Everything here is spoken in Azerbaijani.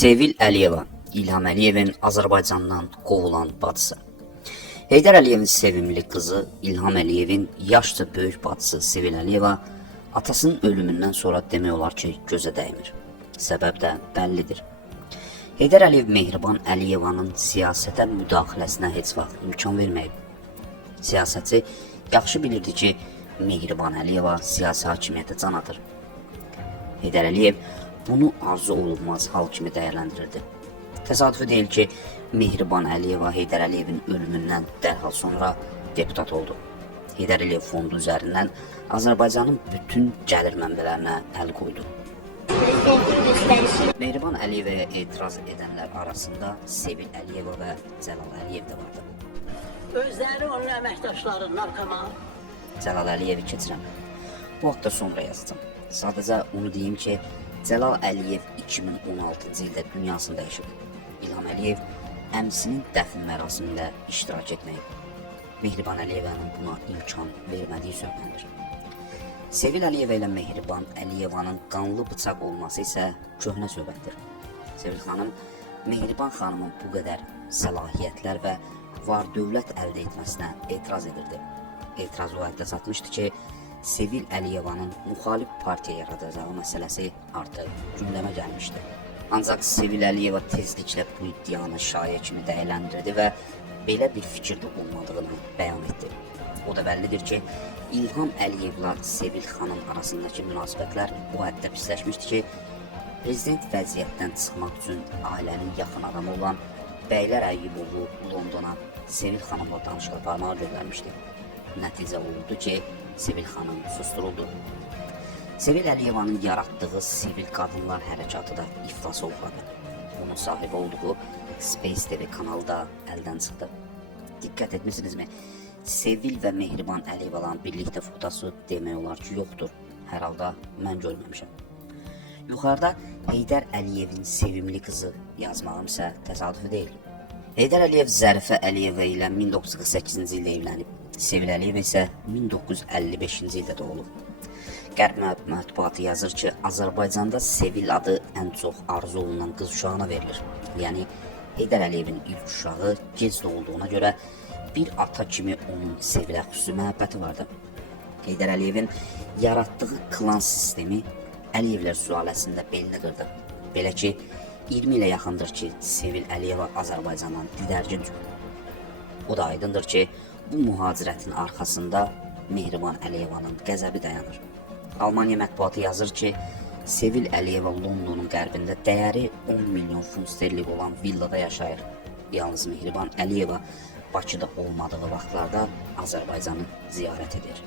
Sevil Əliyeva, İlham Əliyevin Azərbaycandan qovulan bacısı. Heydər Əliyevin sevimli qızı İlham Əliyevin yaşca böyük bacısı Sevil Əliyeva atasının ölümündən sonra demək olar ki, gözə dəymir. Səbəb də bəllidir. Heydər Əliyev Mehriban Əliyevanın siyasətə müdaxiləsinə heç vaxt imkan verməyib. Siyasətçi yaxşı bilirdi ki, Mehriban Əliyeva siyasi hakimiyyətə can atır. Heydər Əliyev bunu arzu olunmaz hal kimi dəyərləndirirdi. Təsadüfi deyil ki, Mehriban Əliyeva Heydər Əliyevin ölümündən dərhal sonra deputat oldu. Heydər Əliyev fondu üzərindən Azərbaycanın bütün gəlir mənbələrinə əl qoydu. Mehriban Əliyevə etiraz edənlər arasında Sevil Əliyeva və Cəlal Əliyev də vardı. Özləri onun əməkdaşları narkoman. Cəlal Əliyevi keçirəm. Bu haqda sonra yazacağım. Sadəcə onu deyim ki, Cəlal Əliyev 2016-cı ildə dünyasını dəyişib. İlham Əliyev əmsinin dəfn mərasimində iştirak etməyib. Mehriban Əliyevənin buna imkan vermədiyi söylənir. Sevil Əliyeva ilə Mehriban Əliyevanın qanlı bıçaq olması isə köhnə söhbətdir. Sevil xanım, Mehriban xanımın bu qədər səlahiyyətlər və var dövlət əldə etməsinə etiraz edirdi. Etiraz o həddə çatmışdı ki, Sevil Əliyevanın müxalif partiya yaradacağı məsələsi artıq gündəmə gəlmişdi. Ancaq Sevil Əliyeva tezliklə bu iddianı şayə kimi dəyərləndirdi və belə bir fikirdə olmadığını bəyan etdi. O da bəllidir ki, İlham Əliyevlə Sevil xanım arasındakı münasibətlər o həddə pisləşmişdi ki, prezident vəziyyətdən çıxmaq üçün ailənin yaxın adamı olan Bəylər Əyyibovu Londona Sevil xanımla danışıq aparmağa göndərmişdi. Nəticə oldu ki, Sevil xanım susturuldu. Sevil Əliyevanın yaratdığı Sivil Qadınlar Hərəkatı da iflasa uğradı. Onun sahibi olduğu Space TV kanalı da əldən çıxdı. Diqqət etmisinizmi? Sevil və Mehriban Əliyevaların birlikdə fotosu demək olar ki, yoxdur. Hər halda mən görməmişəm. Yuxarıda Heydər Əliyevin sevimli qızı yazmağım isə təsadüfi deyil. Heydər Əliyev Zərifə Əliyeva ilə 1948-ci ildə evlənib. Sevil Əliyev isə 1955-ci ildə doğulub. Qərb mətbuatı yazır ki, Azərbaycanda Sevil adı ən çox arzu olunan qız uşağına verilir. Yəni, Heydər Əliyevin ilk uşağı gec doğulduğuna görə bir ata kimi onun Sevilə xüsusi məhəbbəti vardı. Heydər Əliyevin yaratdığı klan sistemi Əliyevlər sülaləsində belini qırdı. Belə ki, 20 ilə yaxındır ki, Sevil Əliyeva Azərbaycandan didərgin çıxdı. O da aydındır ki, bu mühacirətin arxasında Mehriban Əliyevanın qəzəbi dayanır. Almaniya mətbuatı yazır ki, Sevil Əliyeva Londonun qərbində dəyəri 10 milyon funt sterling olan villada yaşayır. Yalnız Mehriban Əliyeva Bakıda olmadığı vaxtlarda Azərbaycanı ziyarət edir.